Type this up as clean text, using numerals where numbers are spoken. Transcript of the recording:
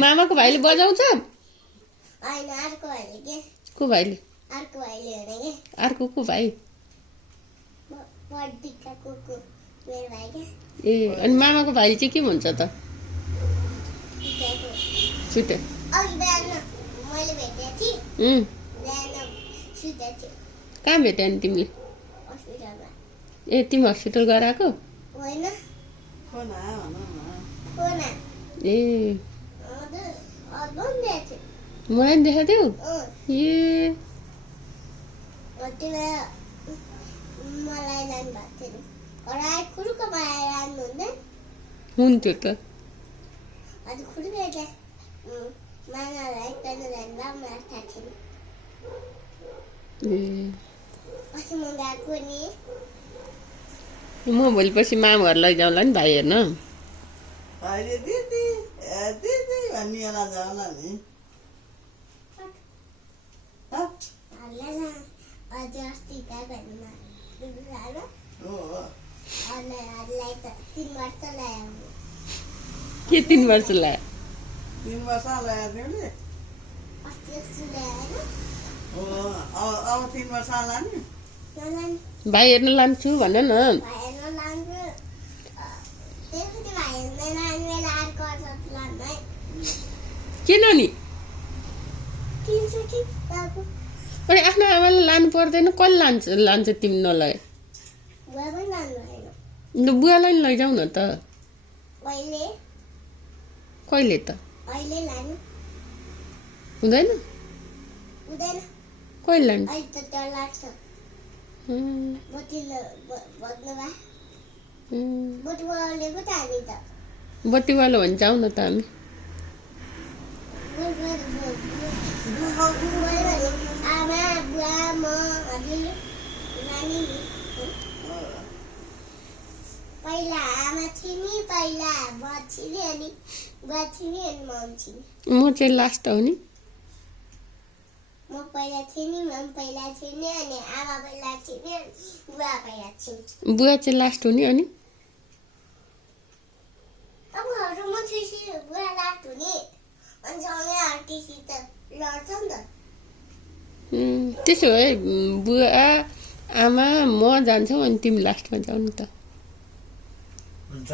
मामाको भाइले बजाउँछ को भाइले अर्को को भाइ ए अनि मामाको भाइ चाहिँ के भन्छ त छुटे कहाँ भेट्यो नि तिमीले ए तिमी हस्पिटल गएर आएको ए मलाई देखाएको थियौ ए हुन्थ्यो त म भोलिपर्सि मामा घर लैजाउँला नि भाइ हेर्न के 3 वर्ष लाग्यो 3 वर्ष लाग्यो अब 3 वर्ष लाने भाइ हेर्न लान्छु भन न किन नि अनि आफ्नो आमालाई लानु पर्दैन कसले लान्छ तिमी नलए बुवालाई नि लैजाऊ न त कहिले त हुँदैन कहिले लान्छ बत्तीवाला भने जाऊ न त हामी म चाहिँ लास्ट हो नि बुवा चाहिँ लास्ट हो नि अनि त्यसो भए बुवा आमा म जान्छौ अनि तिमी लास्टमा जाऊ नि त हुन्छ